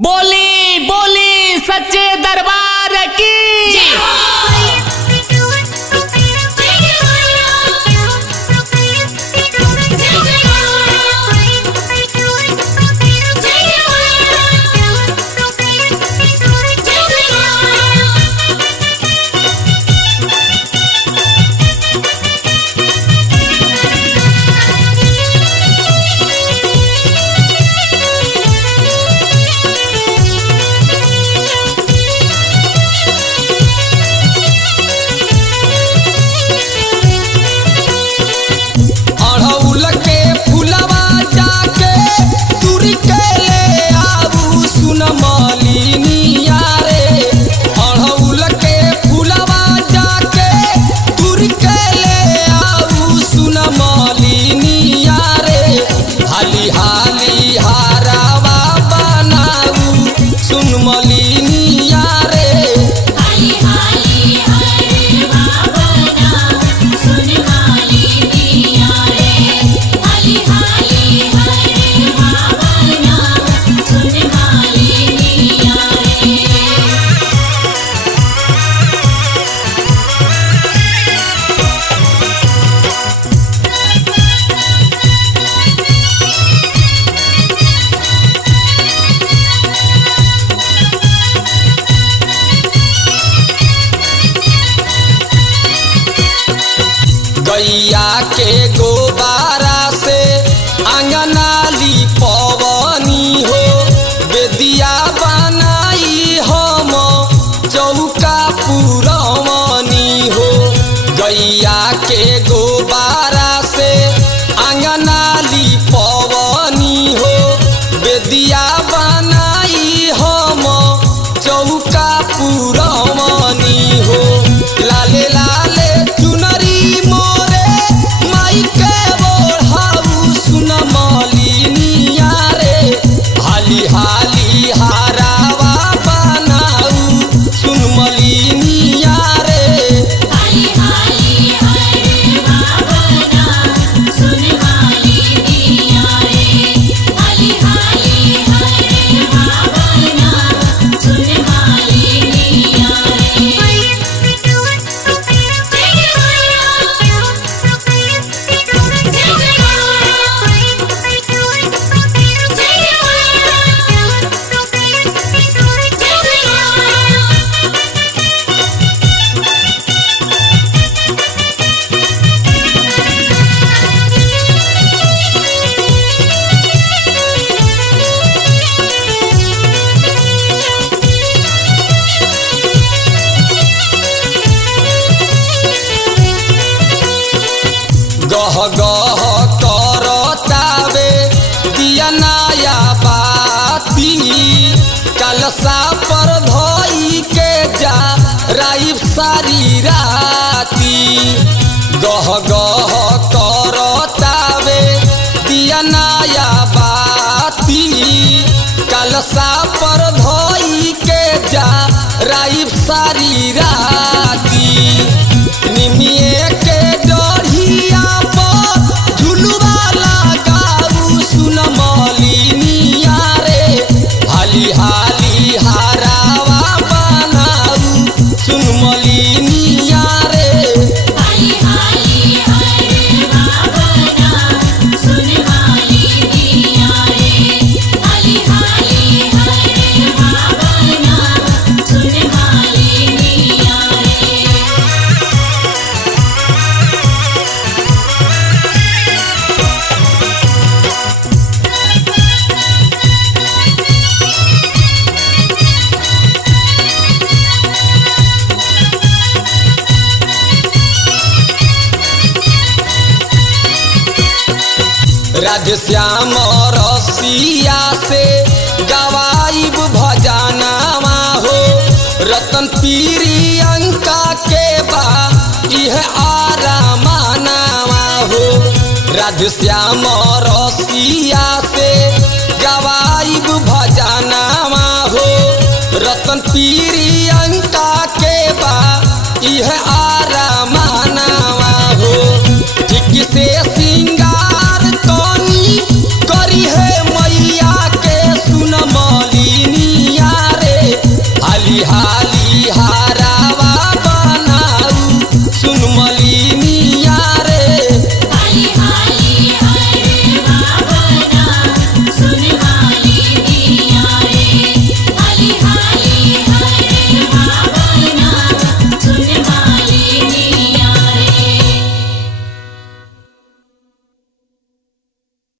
बोली बोली सच्चे दरबार की गैया के गोबारा से आंगनाली पवनी हो बेदिया बनाई हम चौका पुरवनी हो। गैया के गोबारा से आंगनाली पवनी हो बेदिया बनाई हम चौका पुरवनी हो। लाले लाले हाली हारावा बनाऊ सुन मलिनिया रे। हाली हाली हारवा बना सुन मलिनिया रे। हाली हाली हारवा बना सुन मलिनिया गह गह करतावे दिया नया बाती कलसा पर धोई के जा राइब सारी राती। गह गह करतावे दिया नया बाती कलसा पर धोई के जा राइब सारी राती। निमिए के डढ़िया पर झुलवा लगाऊ सुन मलिनिया रे। हाली हाली हारावा बनाऊ सुन मलिनिया रे। हाली हाली हारवा बना सुन मलिनिया रे। हाली हाली हारवा बना सुन मलिनिया रे। राधे श्याम रसिया से गवाइब भजनावा हो रतन पीरी अंका के बा यह आरामानावा हो। राधे श्याम रसिया से गवाइब भजनावा हो रतन पीरी अंका के बा यह आरामानावा हो। ठीक से सिंगार करी है मैया के सुन मलिनी सुन मल